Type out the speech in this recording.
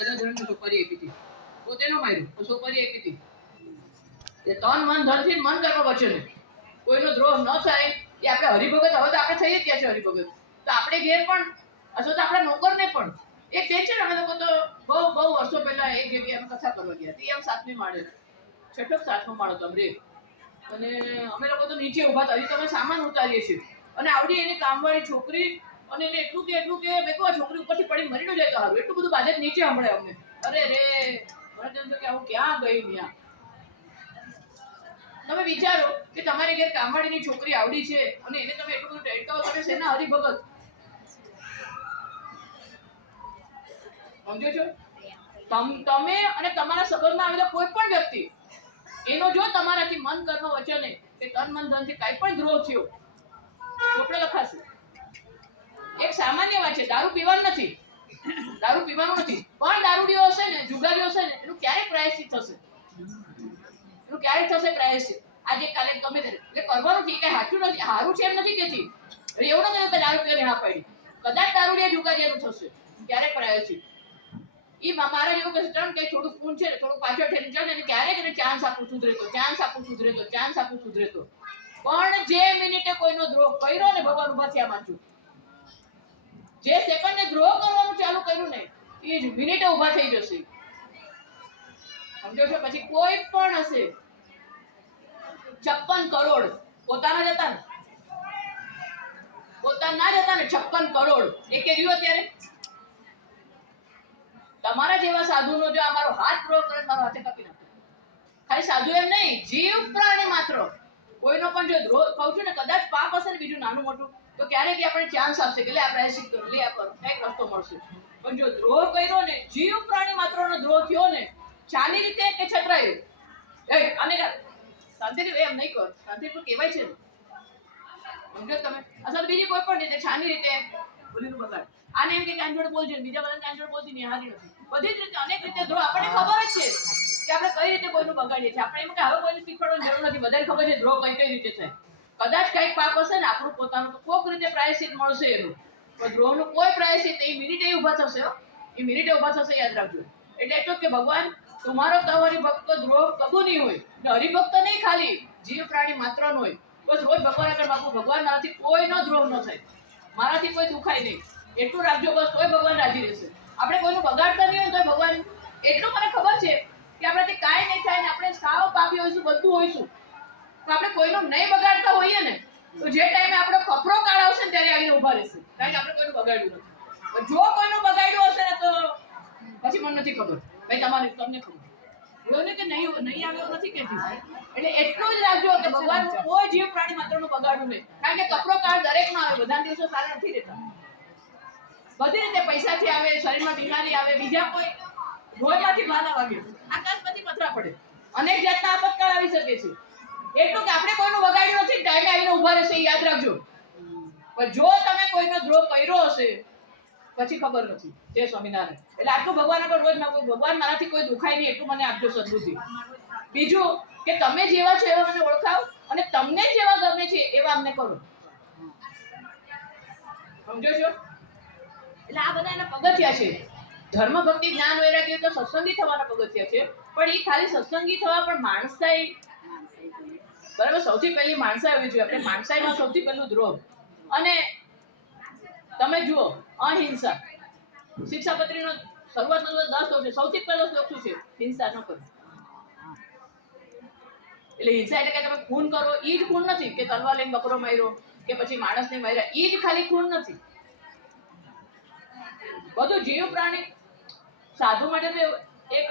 બધા ધર્મની સોપારી આપી મન ધનથી મન કર્મ કોઈનો દ્રોહ ન થાય, એ આપણે હરિભગત, હવે તો આપણે થઈ જ ગયા છે હરિભગત. તો આપણે ઘેર પણ અથવા તો આપણા નોકરને પણ, એ બેન છે ને, અમે લોકો તો બહુ બહુ વર્ષો પહેલા એક જગ્યાએ અમે કથા કરવા ગયા હતી. એમ સાતમી માળે. છઠ્ઠો સાતમો માળો હતો અમરે અને અમે લોકો તો નીચે ઊભા હતા. હજી તો સામાન ઉતારીએ છીએ. અને આવડી એની કામવાળી છોકરી અને એને એટલું કે એટલું કે, મેં કહું છોકરી ઉપરથી પડી મરી ન જાય સારું એટલું બધું બાજે નીચે સાંભળે અમને. અરે રે મને કે આવું ક્યાં ગઈ ત્યાં? તમે વિચારો કે તમારી ઘેર કામવાળીની છોકરી આવડી છે અને એને તમે એટલું બધું ટેડકાઓ તમે શેના હરિભગત. સમજો છો? તમે અને તમારા સંબંધમાં આવેલા કોઈ પણ વ્યક્તિ, એનો જો તમારાથી મન કર્મ વચને કે તન મન ધનથી કાંઈ પણ દ્રોહ થયો, ચોપડે લખાશે. એક સામાન્ય વાત છે, દારૂ પીવાનું નથી. દારૂ પીવાનું નથી. પણ દારૂડીઓ હશે ને જુગારીઓ હશે ને, એનું ક્યારેક પ્રાયશ્ચિત થશે. એનું ક્યારે થશે પ્રાયશ્ચિત. આજે કાલે ગમે તે એટલે કરવાનું છે એ સાચું નથી સારું છે એમ નથી કેતી. એવું નથી કે દારૂ પીવાની હા પડી. કદાચ દારૂડિયા જુગારીયાનું થશે. ક્યારે પ્રાયશ્ચિત. એ મારા જેવું કહેશે ત્રણ કે થોડું ખૂન છે થોડું પાછળ ઠેલી જાય ને ક્યારેક એને ચાન્સ આપું સુધરે તો ચાન્સ આપું સુધરે તો ચાન્સ આપું સુધરે તો પણ જે મિનિટે કોઈનો દ્રોહ કર્યો ને ભગવાન ઊભા થયા માનજો જે સેકન્ડે દ્રોહ કરવાનું ચાલુ કર્યું ને, એ જ મિનિટે ઊભા થઈ જશે. સમજો છો? પછી કોઈ પણ હશે, છપ્પન કરોડ, પોતાના જ હતા ને? પોતાના જ હતા ને, છપ્પન કરોડ. એ કે રહ્યું અત્યારે? તમારા જેવા સાધુનો જો અમારો હાથ દ્રોહ કરે મારો હાથે કાપી નાખે. ખાલી સાધુ એમ નહીં, જીવ પ્રાણી માત્ર. કોઈનો પણ જો દ્રોહ કહું છું ને, કદાચ નાનું મોટું. તો ક્યારેક આપણને ચાન્સ આપશે કે લે આપણે પ્રાયશ્ચિત કરો લે આ કરો. કંઈક રસ્તો મળશે. પણ જો દ્રોહ કર્યો ને, જીવ પ્રાણી માત્રનો દ્રોહ થયો ને, શાની રીતે કે છતરાયો? એ અને શાંતિથી એમ નહીં કર શાંતિથી કહેવાય છે સમજો તમે? અસલ બીજી કોઈ પણ રીતે છાની રીતે બોલીનું બગાડ આને એમ કે કાન જોડે બોલજો બીજા બધાને કાન જોડે બોલતી નિહારી નથી. બધી જ રીતે અનેક રીતે દ્રોહ. આપણને ખબર જ છે કે આપણે કઈ રીતે કોઈનું બગાડીએ છીએ. આપણે એમ કે હવે કોઈને શીખવાડવાની જરૂર નથી. બધાને ખબર છે દ્રોહ કઈ કઈ રીતે થાય. કદાચ કંઈક પાપ હશે ને, આપણું પોતાનું તો રીતે પ્રાયશ્ચિત મળશે એનું. પણ ધ્રુવનું કોઈ પ્રાયશ્ચિત એ મિનિટે ઊભા થશે. એ મિનિટે ઊભા થશે, યાદ રાખજો. એટલે એટલું કે ભગવાન, તમારો તો હરિભક્ત ધ્રુવ કબૂ નહીં હોય ને હરિભક્ત નહીં ખાલી, જીવ પ્રાણી માત્ર ન હોય. બસ રોજ ભગવાન આગળ માગો ભગવાન મારાથી કોઈનો ધ્રુવ ન થાય. મારાથી કોઈ દુખાય નહીં. એટલું રાખજો બસ, તોય ભગવાન રાજી રહેશે. આપણે કોઈનું બગાડતા નહીં હોય તો ભગવાન, એટલું મને ખબર છે કે આપણાથી કાંઈ નહીં થાય ને આપણે સાવ પાપી હોઈશું, બધું હોઈશું. તો આપણે કોઈનું નહીં બગાડતા હોઈએ ને તો જે ટાઈમે આપણો કપરો કાઢાવશે ને ત્યારે આવીને ઊભા રહેશે. કારણ કે આપણે કોઈનું બગાડ્યું નથી. જો કોઈનું બગાડ્યું હશે ને તો પછી મને નથી ખબર. ભાઈ તમારે તમને ખબર. બોલો કે નહીં નહીં આવ્યો નથી કહેતી એટલે એટલું જ રાખજો કે ભગવાન કોઈ જીવ પ્રાણી માત્રનું બગાડવું નહીં. કારણ કે કપરો કાળ દરેકનો આવે બધા દિવસો સારા નથી રહેતા. બધી રીતે પૈસાથી આવે શરીરમાં બીમારી આવે બીજા કોઈ ભોયમાંથી ભાલા વાગે આકાશમાંથી પથરા પડે. અનેક જાતના આપતકાળ આવી શકે છે. એટલું કે આપણે કોઈનું વગાડ્યું નથી, ટાઈમે આવીને ઊભા રહેશે યાદ રાખજો. પણ જો તમે કોઈનો દ્રોહ કર્યો હશે, પછી ખબર નથી. જય સ્વામિનારાયણ. એટલે આટલું ભગવાન આગળ રોજ માગું ભગવાન મારાથી કોઈ દુખાય નહીં, એટલું મને આપજો સદબુદ્ધિ. બીજું કે તમે જેવા છો એવા મને ઓળખાવ અને તમને જેવા ગમે છે એવા અમને કરો. સમજો છો? એટલે આ બધા એના પગથિયા છે. ધર્મ ભક્તિ જ્ઞાન, વૈરાગ્ય તો સત્સંગી થવાના પગથિયા છે. પણ એ ખાલી સત્સંગી થવા, પણ માણસાઈ બરાબર? સૌથી પહેલી માણસાઈ હોવી જોઈએ. આપણે માણસાઈમાં સૌથી પહેલું દ્રોહ. અને તમે જુઓ, અહિંસા. શિક્ષાપત્રીનો શરૂઆતનો તો દસ શ્લોક છે. સૌથી પહેલો શ્લોક શું છે? હિંસા ન કરો. એટલે હિંસા એટલે કે તમે ખૂન કરો. એ જ ખૂન નથી કે તલવાર લઈને બકરો માર્યો, કે પછી માણસને માર્યા. એ જ ખાલી ખૂન નથી. બધું જીવ પ્રાણી સાધુ માટે એક